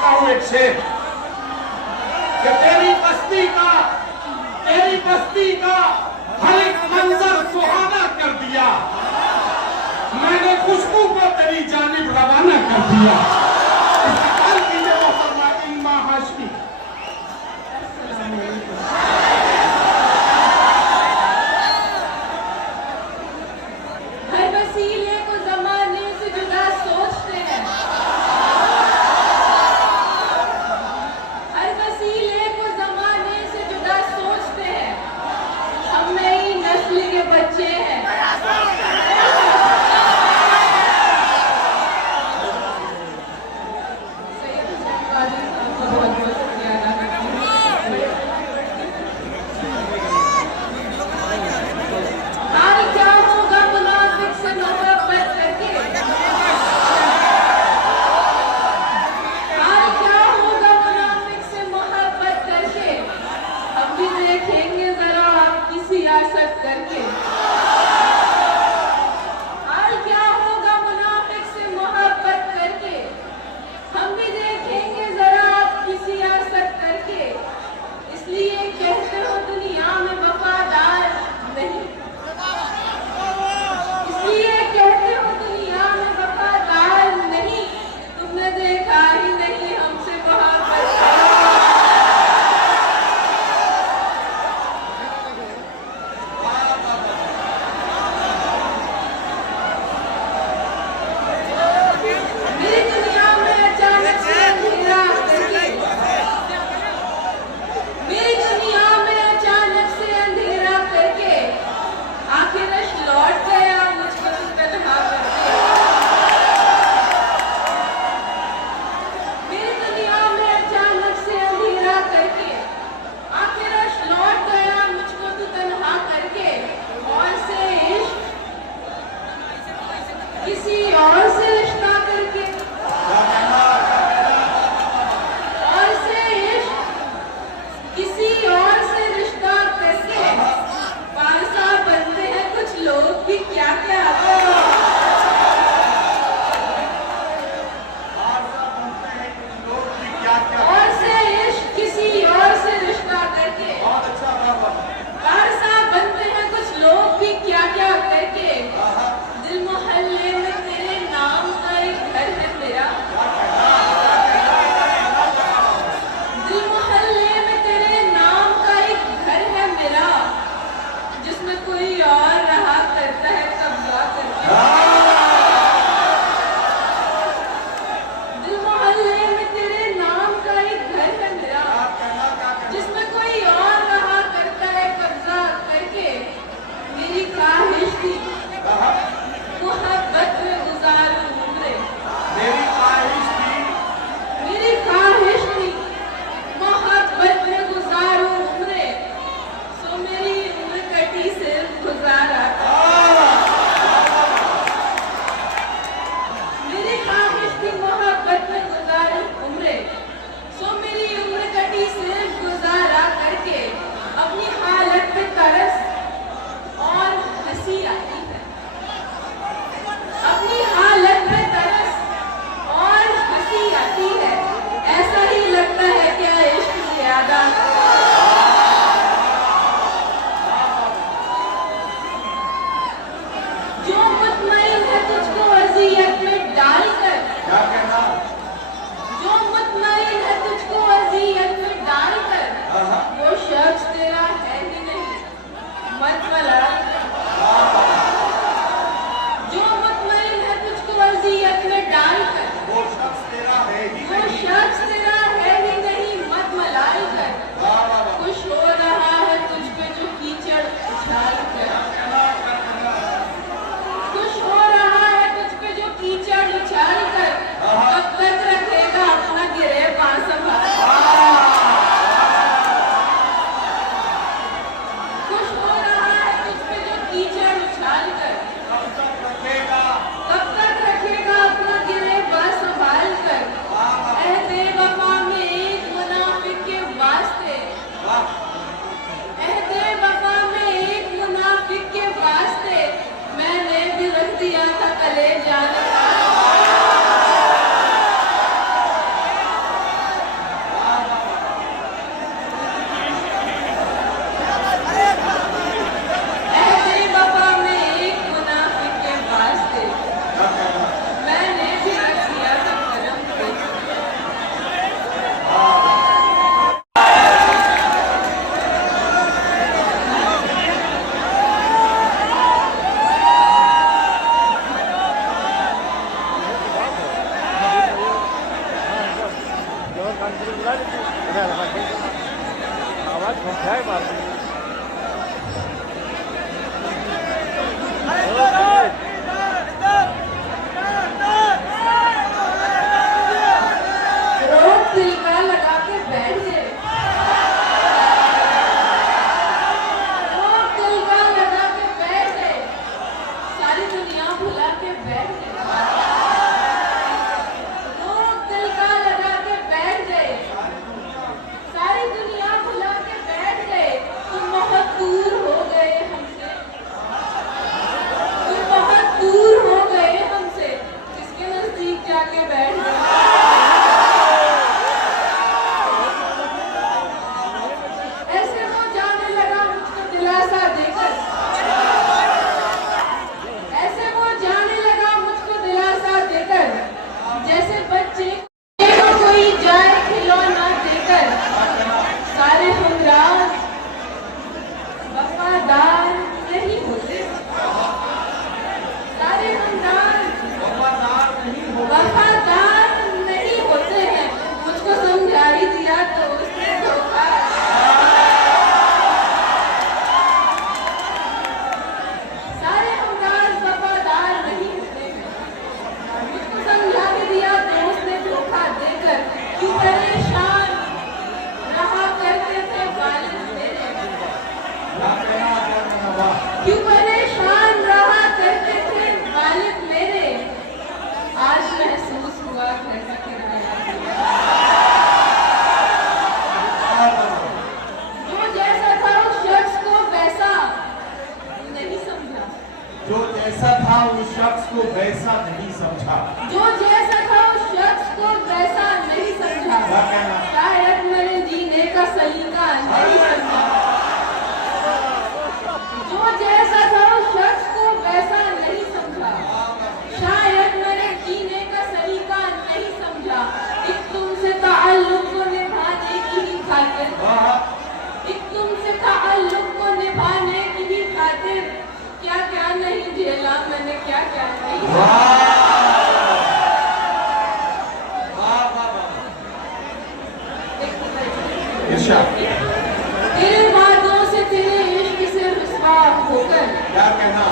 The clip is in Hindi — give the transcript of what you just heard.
करता हूं एक शेर कि तेरी बस्ती का हर एक मंजर सुहाना कर दिया, मैंने खुशबू को तेरी जानिब रवाना कर दिया। इस्तेमाल कीजिए मोहतरमा इल्मा हाशमी। हर वसीले को जमाने से जुदा सोचते हैं, हर वसीले को जमाने से जुदा सोचते हैं। हम नई नस्ल के बच्चे हैं। शख्स को वैसा नहीं समझा। जो जैसा था उस शख्स को वैसा नहीं समझा। क्या कहना? शायद मैंने जीने का सलीका नहीं समझा। जो जैसा था उस शख्स को वैसा नहीं समझा। शायद मैंने जीने का सलीका नहीं समझा। एक तुमसे ताल्लुक को निभाने की ही खातिर, एक तुमसे ताल्लुक को निभाने की ही खातिर क्या क्या नहीं झेला मैंने, क्या क्या नहीं इरशाद। तेरे वादों से, तेरे इश्क से रुसवा होकर, क्या कहना?